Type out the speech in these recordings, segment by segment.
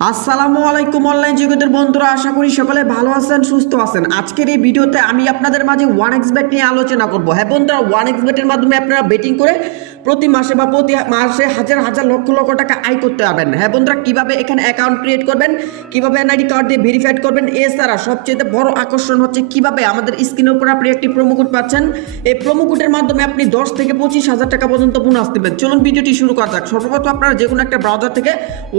আসসালামু আলাইকুম অনলাইন জগতের বন্ধুরা, আশা করি সকলে ভালো আছেন, সুস্থ আছেন। আজকের এই ভিডিওতে আমি আপনাদের মাঝে 1xBet নিয়ে আলোচনা করব। হ্যাঁ বন্ধুরা, 1xBet এর মাধ্যমে আপনারা বেটিং করে প্রতি মাসে বা প্রতি মাসে হাজার হাজার লক্ষ লক্ষ টাকা আয় করতে পারবেন। হ্যাঁ বন্ধুরা, কিভাবে এখানে অ্যাকাউন্ট ক্রিয়েট করবেন, কিভাবে এনআইডি কার্ড দিয়ে ভেরিফাইড করবেন, এছাড়া সবচেয়ে বড় আকর্ষণ হচ্ছে কিভাবে আমাদের স্ক্রিনের উপর আপনি একটি প্রোমো কোড পাচ্ছেন। এই প্রোমো কোডের মাধ্যমে আপনি 10 থেকে 25,000 টাকা পর্যন্ত বোনাস দেবেন। চলুন ভিডিওটি শুরু করা যাক। সর্বপ্রথম আপনারা যে কোনো একটা ব্রাউজার থেকে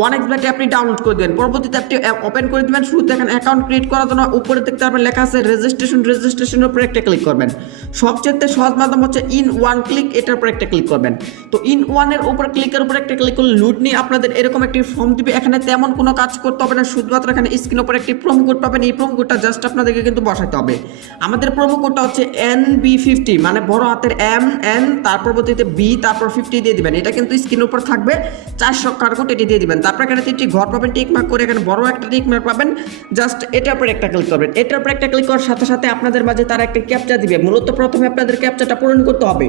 1xBet আপনি ডাউনলোড করে দেবেন, পরবর্তীতে আপনি ওপেন করে দিবেন। শুরুতে এখানে অ্যাকাউন্ট ক্রিয়েট করার জন্য উপরে দেখতে পারবেন লেখা আছে রেজিস্ট্রেশনের উপরে একটা ক্লিক করবেন। সবচেয়ে সহজ মাধ্যম হচ্ছে ইন ওয়ান ক্লিক, এটার উপর একটা ক্লিক করবেন। তো ইন ওয়ানের উপর ক্লিকের উপর একটা ক্লিক করলে লুট নিয়ে আপনাদের এরকম একটি ফর্ম দিবে। এখানে তেমন কোনো কাজ করতে হবে না, শুধুমাত্র এখানে স্ক্রিনের উপর একটি প্রোমো কোড পাবেন। এই প্রোমো কোডটা জাস্ট আপনাদেরকে কিন্তু বসাতে হবে। আমাদের প্রোমো কোডটা হচ্ছে NB50, মানে বড় হাতের MN, তার পরবর্তীতে B, তারপর 50 দিয়ে দিবেন। এটা কিন্তু স্ক্রিনের উপর থাকবে 4 সংখ্যার কোড, এটি দিয়ে দিবেন। তারপর এখানে 3টি ঘর পাবেন, টিক মার্ক করে এখানে বড় একটা টিক মার্ক পাবেন। জাস্ট এটার উপর একটা ক্লিক করবেন। এটার উপর একটা ক্লিক করার সাথে সাথে আপনাদের মাঝে তারা একটা ক্যাপচা দিবে। মূলত প্রথমে আপনাদের ক্যাপচাটা পূরণ করতে হবে।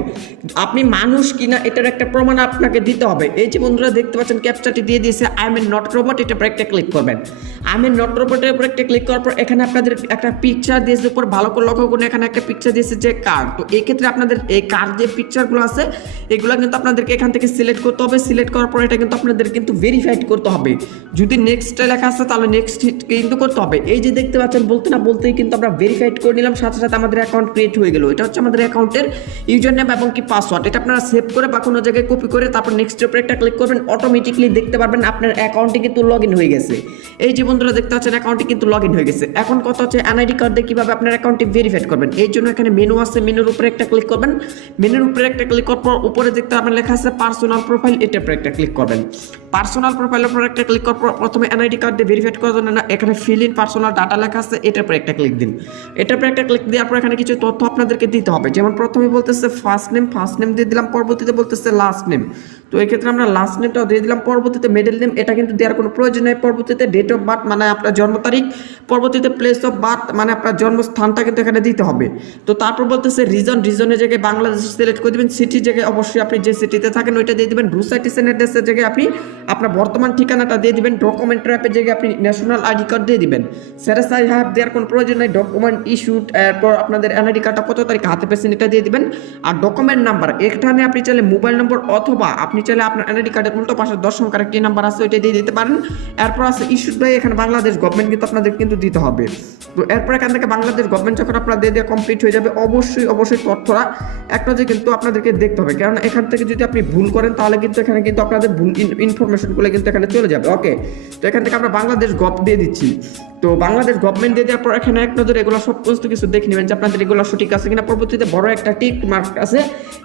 আপনি মানুষ কিনা এটার একটা প্রমাণ আপনাকে দিতে হবে। এই যে বন্ধুরা দেখতে পাচ্ছেন ক্যাপচাটি দিয়ে দিয়েছে আই এম নট রোবট, এটার উপর একটা ক্লিক করবেন। আই এম নট রোবটের উপর একটা ক্লিক করার পর এখানে আপনাদের একটা পিকচার দিয়েছে, উপর ভালো করে লক্ষ্য করুন। এখানে একটা পিকচার দিয়েছে যে কার। তো এই ক্ষেত্রে আপনাদের এই কার যে পিকচারগুলো আছে এগুলো কিন্তু আপনাদেরকে এখান থেকে সিলেক্ট করতে হবে। সিলেক্ট করার পর এটা কিন্তু আপনাদের কিন্তু ভেরিফাইড করতে হবে। যদি নেক্সট লেখা আছে তাহলে নেক্সট কিন্তু করতে হবে। এই যে দেখতে পাচ্ছেন বলতে না বলতেই কিন্তু আমরা ভেরিফাইড করে নিলাম, সাথে সাথে আমাদের অ্যাকাউন্ট ক্রিয়েট হয়ে গেল। এটা হচ্ছে আমাদের অ্যাকাউন্টের ইউজার নেম এবং কি পাসওয়ার্ড। এটা আপনারা সেভ করে বা কোনো জায়গায় কপি করে তারপর নেক্সটের উপরে একটা ক্লিক করবেন। অটোমেটিকলি দেখতে পারবেন আপনার অ্যাকাউন্টে কিন্তু লগ ইন হয়ে গেছে। এই যে বন্ধুরা দেখতে পাচ্ছেন অ্যাকাউন্টে কিন্তু লগ ইন হয়ে গেছে। এখন কথা হচ্ছে এনআইডি কার্ড দিয়ে কিভাবে আপনার অ্যাকাউন্টটি ভেরিফাইড করবেন। এই জন্য এখানে মেনু আছে, মেনুর উপরে একটা ক্লিক করবেন। মেনুর উপরে একটা ক্লিক করার পর উপরে দেখতে পাবেন লেখা আছে পার্সোনাল প্রোফাইল, এটার উপরে একটা ক্লিক করবেন। পার্সোনাল প্রোফাইলের উপর একটা ক্লিক করার পর প্রথমে এনআইডি কার্ড দিয়ে ভেরিফাইড করার জন্য না এখানে ফিল ইন পার্সোনাল ডাটা লেখা আছে, এটার উপর একটা ক্লিক দিন। এটার উপর একটা ক্লিক দেওয়ার পর এখানে কিছু তথ্য আপনাদেরকে দিতে হবে। যেমন প্রথমে বলতেছে ফার্স্ট নেম দিয়ে দিলাম, পরবর্তীতে বলতেছে লাস্ট নেম। তো এই ক্ষেত্রে আমরা লাস্ট নেমটাও দিয়ে দিলাম, পরবর্তীতে মিডল নেম এটা কিন্তু দেওয়ার কোনো প্রয়োজন নেই। পরবর্তীতে ডেট অফ বার্থ মানে আপনার জন্ম তারিখ, পরবর্তীতে প্লেস অফ বার্থ মানে আপনার জন্মস্থানটা কিন্তু এখানে দিতে হবে। তো তারপর বলতেছে রিজনের জায়গায় বাংলাদেশ সিলেক্ট করে দেবেন। সিটির জায়গায় অবশ্যই আপনি যে সিটিতে থাকেন ওইটা দিয়ে দিবেন। রুসাইটিসেন অ্যাড্রেসের জায়গায় আপনি আপনার বর্তমান ঠিকানাটা দিয়ে দিবেন। ডকুমেন্ট ট্র্যাপের জায়গায় আপনি ন্যাশনাল আইডি কার্ড দিয়ে দিবেন। স্যাটাসাই হ্যাভ দেওয়ার কোনো প্রয়োজন নেই। ডকুমেন্ট ইস্যুড, এরপর আপনাদের এনআইডি কার্ডটা কত তারিখ হাতে পেয়েছেন এটা দিয়ে দিবেন। আর ডকুমেন্ট নাম্বার এখানে আপনি চাইলে মোবাইল নম্বর অথবা আপনি চাইলে আপনার এনআইডি কার্ডের উল্টো পাশে 10 সংখ্যার একটি নাম্বার আছে ওইটা দিয়ে দিতে পারেন। এরপর আছে ইস্যুড বাই, এখানে বাংলাদেশ গভর্নমেন্ট কিন্তু আপনাদের কিন্তু দিতে হবে। তো এরপর এখান থেকে বাংলাদেশ গভর্নমেন্ট যখন আপনার দিয়ে দেওয়া কমপ্লিট হয়ে যাবে অবশ্যই তথ্যরা একটা যে কিন্তু আপনাদেরকে দেখতে হবে, কারণ এখান থেকে যদি আপনি ভুল করেন তাহলে কিন্তু এখানে কিন্তু আপনাদের ভুল ইনফরমেশনগুলো কিন্তু এখানে চলে যাবে। ওকে, তো এখান থেকে আমরা বাংলাদেশ গভ দিয়ে দিচ্ছি। তো বাংলাদেশ গভর্নমেন্ট দিয়ে দেওয়ার পর এখানে এক নজরে এগুলো সমস্ত কিছু দেখে নেবেন যে আপনাদের এগুলো সঠিক আছে কিনা। পরবর্তীতে বড় একটা টিক মার্ক আছে,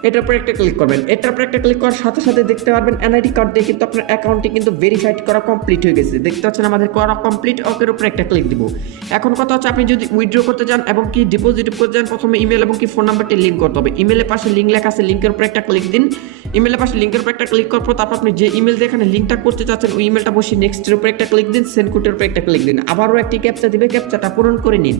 এটার উপর একটা ক্লিক করবেন। এটার উপর একটা ক্লিক করার সাথে সাথে দেখতে পারবেন এনআইডি কার্ড দিয়ে কিন্তু আপনার অ্যাকাউন্টটি কিন্তু ভেরিফাইড করা কমপ্লিট হয়ে গেছে। দেখতে পাচ্ছেন আমাদের করা কমপ্লিট। ওকের উপরে একটা ক্লিক দিব। এখন কথা হচ্ছে আপনি যদি উইথড্র করতে চান এবং কি ডিপোজিট করতে চান, প্রথমে ইমেল এবং কি ফোন নাম্বারটি লিঙ্ক করতে হবে। ইমেলের পাশে লিঙ্ক লেখা আছে, লিঙ্কের উপর একটা ক্লিক দিন। ইমেলের পাশে লিঙ্কের উপর একটা ক্লিক করার পর তারপর আপনি যে ইমেল দিয়ে এখানে লিঙ্কটা করতে চাচ্ছেন ওই ইমেলটা বসিয়ে নেক্সটের উপর একটা ক্লিক দিন। সেন্ড কোডের উপর একটা ক্লিক দিন। আবারও একটি ক্যাপচা দিবে, ক্যাপচাটা পূরণ করে নিন।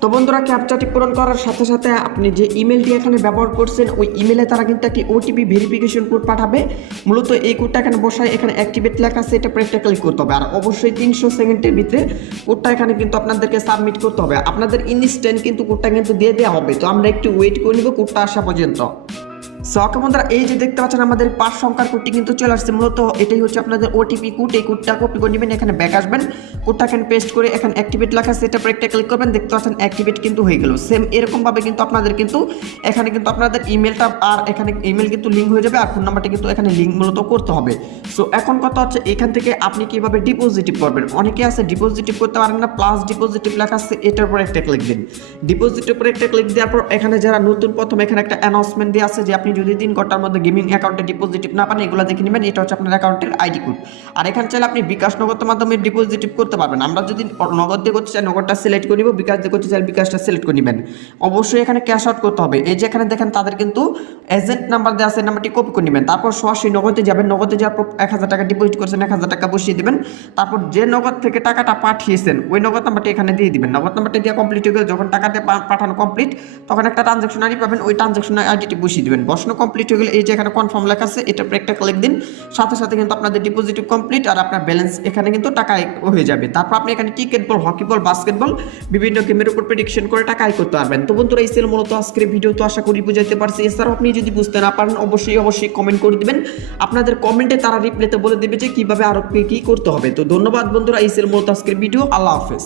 তো বন্ধুরা, ক্যাপচাটি পূরণ করার সাথে সাথে আপনি যে ইমেলটি এখানে ব্যবহার করছেন ওই ইমেলে তারা কিন্তু একটি ওটিপি ভেরিফিকেশন কোড পাঠাবে। মূলত এই কোডটা এখানে বসায় এখানে অ্যাক্টিভেট লেখা আছে, এটা উপর একটা ক্লিক করতে হবে। আর অবশ্যই 300 সেকেন্ডের ভিতরে কোডটা এখানে কিন্তু আপনাদেরকে সাবমিট করতে হবে। আপনাদের ইনস্ট্যান্ট কিন্তু কোডটা কিন্তু দিয়ে দেওয়া হবে। তো আমরা একটু ওয়েট করে নিব কোডটা আসা পর্যন্ত। ওকে বন্ধুরা, এই যে দেখতে পাচ্ছেন আমাদের 5 সংখ্যার কোডটি কিন্তু চলে আসছে। মূলত এটাই হচ্ছে আপনাদের ওটিপি কোড। এই কোডটা কপি করে নেবেন, এখানে ব্যাক আসবেন, কোডটা এখানে পেস্ট করে এখানে অ্যাক্টিভেট লেখা আছে, এটা উপর একটা ক্লিক করবেন। দেখতে পাচ্ছেন অ্যাক্টিভেট কিন্তু হয়ে গেল। সেম এরকম ভাবে কিন্তু আপনাদের কিন্তু এখানে কিন্তু আপনাদের ইমেলটা আর এখানে ইমেল কিন্তু লিঙ্ক হয়ে যাবে আর ফোন নাম্বারটা কিন্তু এখানে লিঙ্ক মূলত করতে হবে। সো এখন কথা হচ্ছে এখান থেকে আপনি কিভাবে ডিপোজিটিভ করবেন। অনেকে আছে ডিপোজিটিভ করতে পারেন না, প্লাস ডিপোজিটিভ লেখা আছে, এটার উপর একটা ক্লিক দিন। ডিপোজিটের উপর একটা ক্লিক দেওয়ার পর এখানে যারা নতুন প্রথম এখানে একটা অ্যানাউন্সমেন্ট দেওয়া আছে যে আপনি যদি 3 ঘন্টার মধ্যে গেমিং অ্যাকাউন্টে ডিপোজিটিভ না পান এগুলো দেখে নেবেন। এটা হচ্ছে আপনার অ্যাকাউন্টের আইডি কোড। আর এখানে চাইলে আপনি বিকাশ নগদের মাধ্যমে ডিপোজিটিভ করতে পারবেন। আমরা যদি নগদ দিয়ে করতে চাই নগদটা সিলেক্ট করে নিব, বিকাশ দিয়ে করতে চাই বিকাশটা সিলেক্ট করে নেবেন। অবশ্যই এখানে ক্যাশ আউট করতে হবে। এই যে এখানে দেখেন তাদের কিন্তু এজেন্ট নাম্বার দেওয়া আছে, নাম্বারটি কপি করে নেবেন। তারপর সরাসরি নগদে যাবেন। নগদে যাওয়ার পর 1000 টাকা ডিপোজিট করছেন, 1000 টাকা বসিয়ে দেবেন। তারপর যে নগদ থেকে টাকাটা পাঠিয়েছেন ওই নগদ নাম্বারটি এখানে দিয়ে দিবেন। নগদ নাম্বারটি দিয়ে কমপ্লিট হয়ে গেলে যখন টাকাতে পাঠানো কমপ্লিট তখন একটা ট্রানজাকশন আইডি পাবেন, ওই ট্রানজাকশন আইডিটি বসিয়ে দেবেন। পড়াশোনা কমপ্লিট হয়ে গেলে এই যে এখানে কনফার্ম লেখা আছে এটার উপর একটা ক্লিক দিন, সাথে সাথে কিন্তু আপনাদের ডিপোজিট কমপ্লিট আর আপনার ব্যালেন্স এখানে কিন্তু টাকা হয়ে যাবে। তারপর আপনি এখানে ক্রিকেট বল, হকি বল, বাস্কেটবল বিভিন্ন গেমের উপর প্রেডিকশন করে টাকা আয় করতে পারবেন। তো বন্ধুরা এই ছিল মূলত আজকের ভিডিও, তো আশা করি বুঝাইতে পারছি। এছাড়াও আপনি যদি বুঝতে না পারেন অবশ্যই কমেন্ট করে দিবেন, আপনাদের কমেন্টে তারা রিপ্লাইতে বলে দেবে যে কিভাবে আরো কি করতে হবে। তো ধন্যবাদ বন্ধুরা, এই ছিল মূলত আজকের ভিডিও। আল্লাহ হাফেজ।